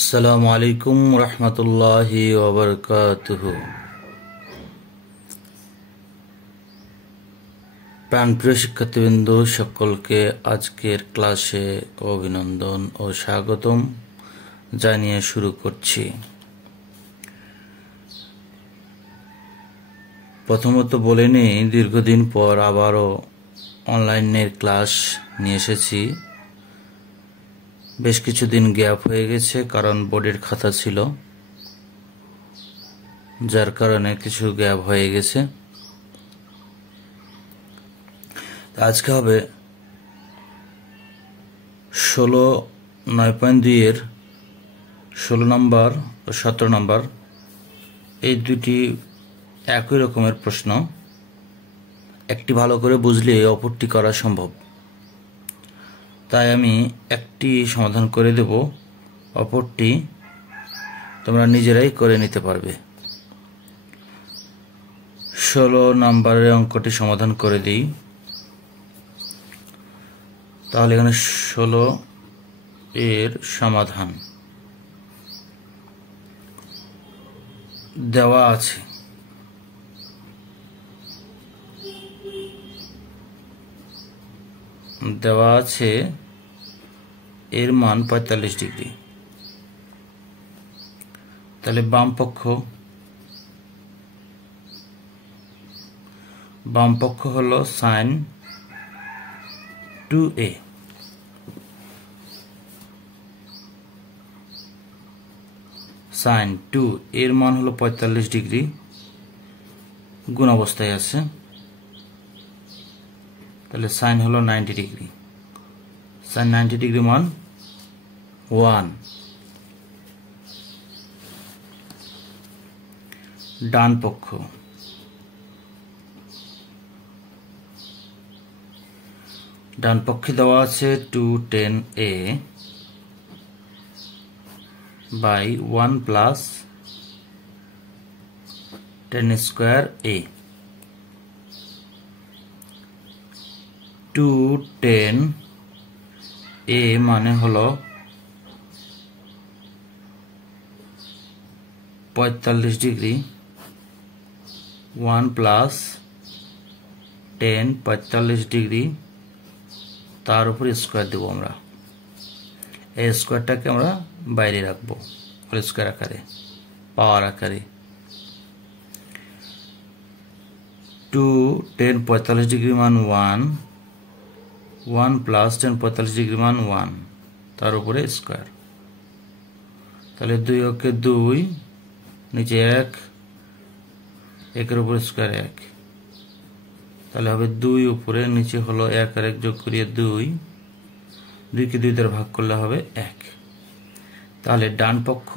আসসালামু আলাইকুম রহমতুল্লাহি ওয়া বারাকাতুহু। প্রাণপ্রিয় শিক্ষার্থীবৃন্দ, সকলকে আজকের ক্লাসে অভিনন্দন ও স্বাগতম জানিয়ে শুরু করছি। প্রথমত বলে নেই, দীর্ঘদিন পর আবারও অনলাইনের ক্লাস নিয়ে এসেছি। বেশ কিছুদিন গ্যাপ হয়ে গেছে, কারণ বোর্ডের খাতা ছিল, যার কারণে কিছু গ্যাপ হয়ে গেছে। আজকে হবে 9.2 16 নম্বর ও 17 নম্বর, এই দুটি একই রকমের প্রশ্ন। একটি ভালো করে বুঝলে অপরটি করা সম্ভব, তাই আমি একটি সমাধান করে দেব, অপরটি তোমরা নিজেরাই করে নিতে পারবে। 16 নম্বরের অঙ্কটি সমাধান করে দিই। তাহলে এখানে 16 এর সমাধান দেওয়া আছে। এর মান 45 ডিগ্রি। তাহলে বাম পক্ষ হলো sin 2a, sin 2 এর মান হলো 45 ডিগ্রি, গুণ অবস্থায় আছে। তাহলে sin হলো 90 ডিগ্রি। sin 90 ডিগ্রি মান 1। ডান পক্ষে দেওয়া আছে 210a by 1 plus 10 square a। 210a মানে হলো 45 ডিগ্রি, 1 প্লাস 10 45 ডিগ্রি, তার উপর স্কোয়ার দেবো আমরা। এই স্কোয়ারটাকে আমরা বাইরে রাখবো হোল স্কোয়ার আকারে, পাওয়ার আকারে। 210 45 ডিগ্রি মান 1, 1 প্লাস 10 45 ডিগ্রি মান 1, তার উপরে স্কোয়ার। তাহলে 2 ওকে 2, নিচে 1, একের উপর স্কোয়ার 1। তাহলে হবে 2 উপরে, নিচে হলো 1 আর 1 যোগ করিয়ে 2, 2 কে 2 দ্বারা ভাগ করলে হবে 1। তাহলে ডান পক্ষ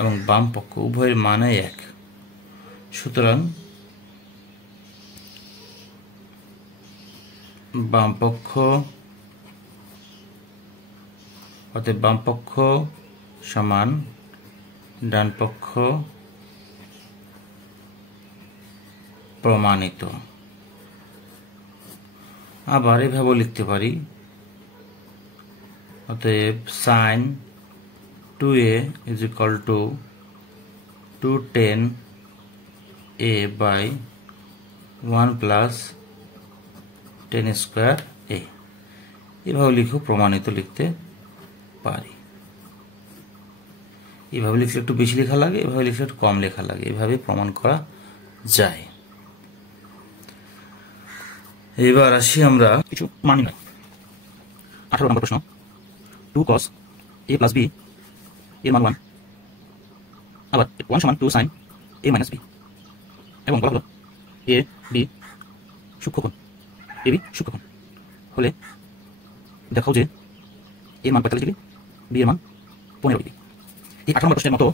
এবং বাম পক্ষ উভয়ের মানে 1। সুতরাং বাম পক্ষ সমান ডান পক্ষ প্রমাণিত। আবার এভাবে লিখতে পারি, অতএব sin 2a is equal to 210a by 1 plus 10 square a। এভাবে লিখো, প্রমাণিত লিখতে পারি। এভাবে লিখলে একটু বেশি লেখা লাগে, এভাবে লিখলে একটু কম লেখা লাগে, এভাবে প্রমাণ করা যায়। এবার আসি আমরা কিছু মানি না। 18 নম্বর প্রশ্ন, 2 cos a plus b এর মান 1, আবার 1 সমান 2 sin a minus b, এবং বলা হলো a b সূক্ষ্মকোণ, ab সূক্ষ্মকোণ হলে দেখাও যে a মান 45 ডিগ্রি, b এর মান 15 ডিগ্রি। এই 18 নম্বর প্রশ্নের মতো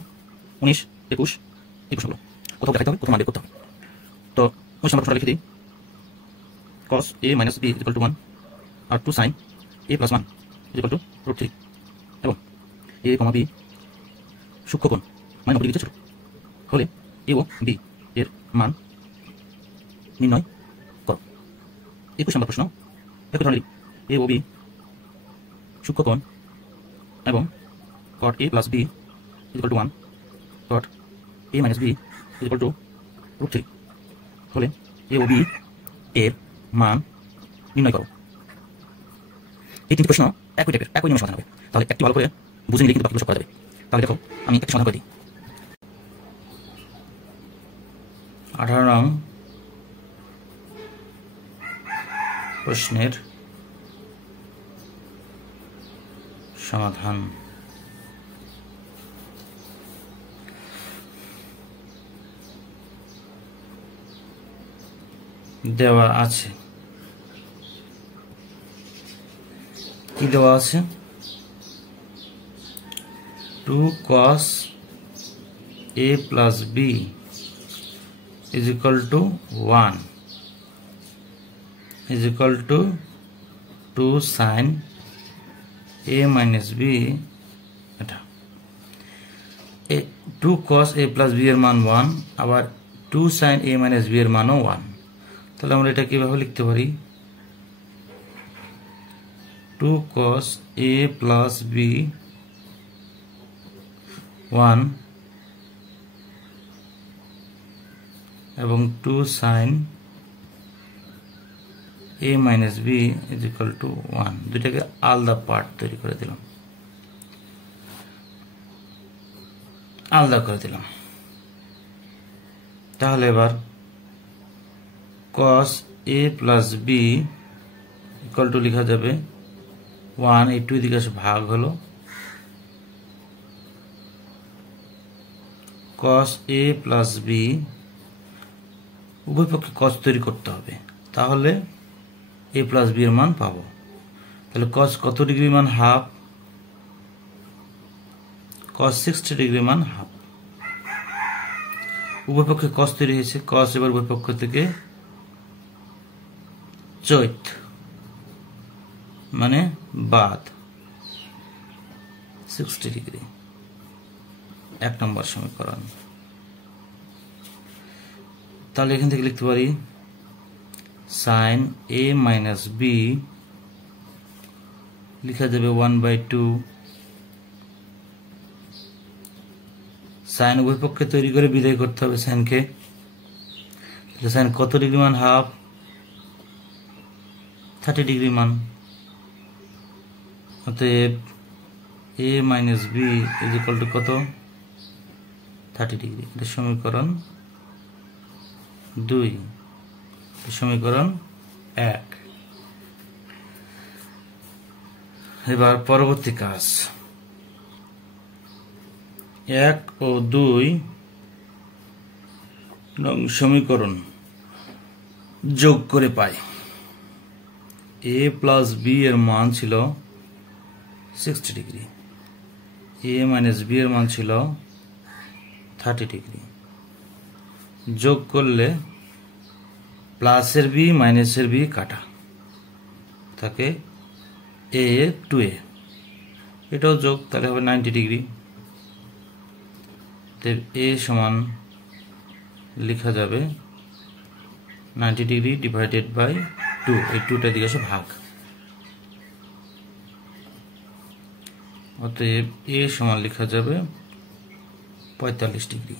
19, 21 এই প্রশ্নগুলো কোথাও দেখাতে হবে, কোথাও মান বের করতে হবে। তো 19 নম্বর প্রশ্নটা লিখে দিই, cos a minus b is equal to 1 R 2 sin a plus 1 is equal to √3, এবং a, b সূক্ষ্মকোণ মানে 90 ডিগ্রি ছোট হলে a ও b এর মান নির্ণয় করো। 21 নম্বর প্রশ্ন, একই ধরনের a ও b সূক্ষ্মকোণ এবং cot a plus b is equal to 1 dot a minus b is equal to root 3 হলে a ও b এর মান নির্ণয় করো। এই তিনটি প্রশ্ন একই টাইপের, একই নিয়মে সমাধান হবে। তাহলে একটি ভালো করে বুঝে নিলে কিন্তু বাকিগুলো সব করা যাবে। তাহলে দেখো আমি একটি সমাধান করে দিই। 18 নং প্রশ্নের সমাধান। দেওয়া আছে, কি দেওয়া আছে? 2 cos a plus b is equal to 1 is equal to 2 sin a minus b। এটা 2 cos a plus b এর মান 1, আবার 2 sin a minus b এর মানও 1। তাহলে আমরা এটা কিভাবে লিখতে পারি? 2 cos a plus b 1 এবং 2 sin a minus b is equal to 1। দুইটাকে আলাদা পার্ট তৈরি করে দিলাম, আলাদা করে দিলাম। তাহলে এবার cos a plus b equal to লিখা যাবে 1, এই 2 দিকে ভাগ হলো cos a plus b, উভয় পক্ষে cos তৈরি করতে হবে, তাহলে a plus b এর মান পাবো। তাহলে cos কত ডিগ্রি মান? হাফ। cos 60 ডিগ্রি মান হাফ। উভয় পক্ষে cos তৈরি হয়েছে, cos এবার উভয় পক্ষ থেকে চৈত মানে বাদ 60 ডিগ্রি। 1 নম্বর সমীকরণ। তাহলে এখান থেকে লিখতে পারি sin a minus b লিখা যাবে 1/2 sin উভয় পক্ষে তৈরি করে বিদায় করতে হবে সাইনকে। sin কত ডিগ্রি মান? হাফ। 30 ডিগ্রি মান। অতএব a minus b is equal to কত? 30 ডিগ্রি। এটা সমীকরণ 2। সমীকরণ 1। এবার পরবর্তী কাজ, 1 ও 2 নং সমীকরণ যোগ করে পাই a plus b এর মান ছিল 60 ডিগ্রি, a minus b এর মান ছিল 30 ডিগ্রি। যোগ করলে প্লাসের বি মাইনাসের বি কাটা থাকে a 2a, এটাও যোগ, তাহলে হবে 90 ডিগ্রি। a সমান লিখা যাবে 90 ডিগ্রি ডিভাইডেড বাই 2, এই 2টা দিকে আসে ভাগ। অতএব a সমান লিখা যাবে 45 ডিগ্রি।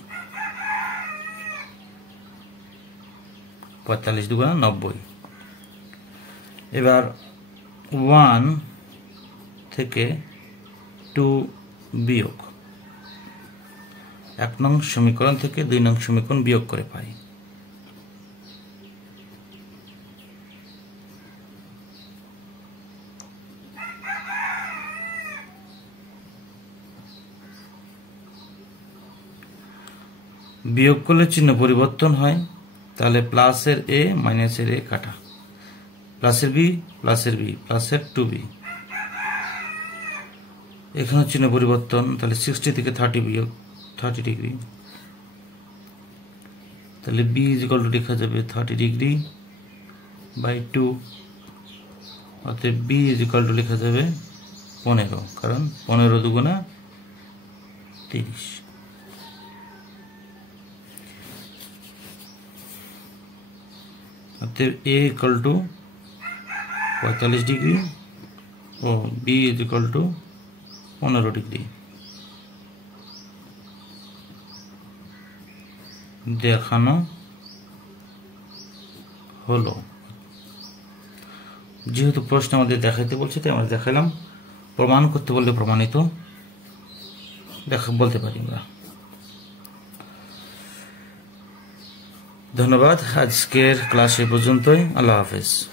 45 দুগুণা 90। এবার 1 থেকে 2 বিয়োগ, 1 নং সমীকরণ থেকে 2 নং সমীকরণ বিয়োগ করে পাই। বিয়োগ করলে চিহ্ন পরিবর্তন হয়, তাহলে প্লাসের a মাইনাসের a কাটা, প্লাসের b প্লাসের b প্লাসের 2b। এখানে চিহ্ন পরিবর্তন, তাহলে 60 থেকে 30 বিয়োগ 30 ডিগ্রি। তাহলে b ইজ ইকুয়াল টু লেখা যাবে 30 ডিগ্রি বাই 2। অতএব b ইজ ইকুয়াল টু লেখা যাবে 15, কারণ 15 দুগুণা 30। অতএব a ইকুয়াল টু 45 ডিগ্রি ও b is equal to 15 degree. দেখানো হলো। যেহেতু প্রশ্ন আমাদের দেখাইতে বলছে তাই আমরা দেখালাম, প্রমাণ করতে বললে প্রমাণিত বলতে পারি আমরা। ধন্যবাদ, আজকের ক্লাস এ পর্যন্তই। আল্লাহ হাফেজ।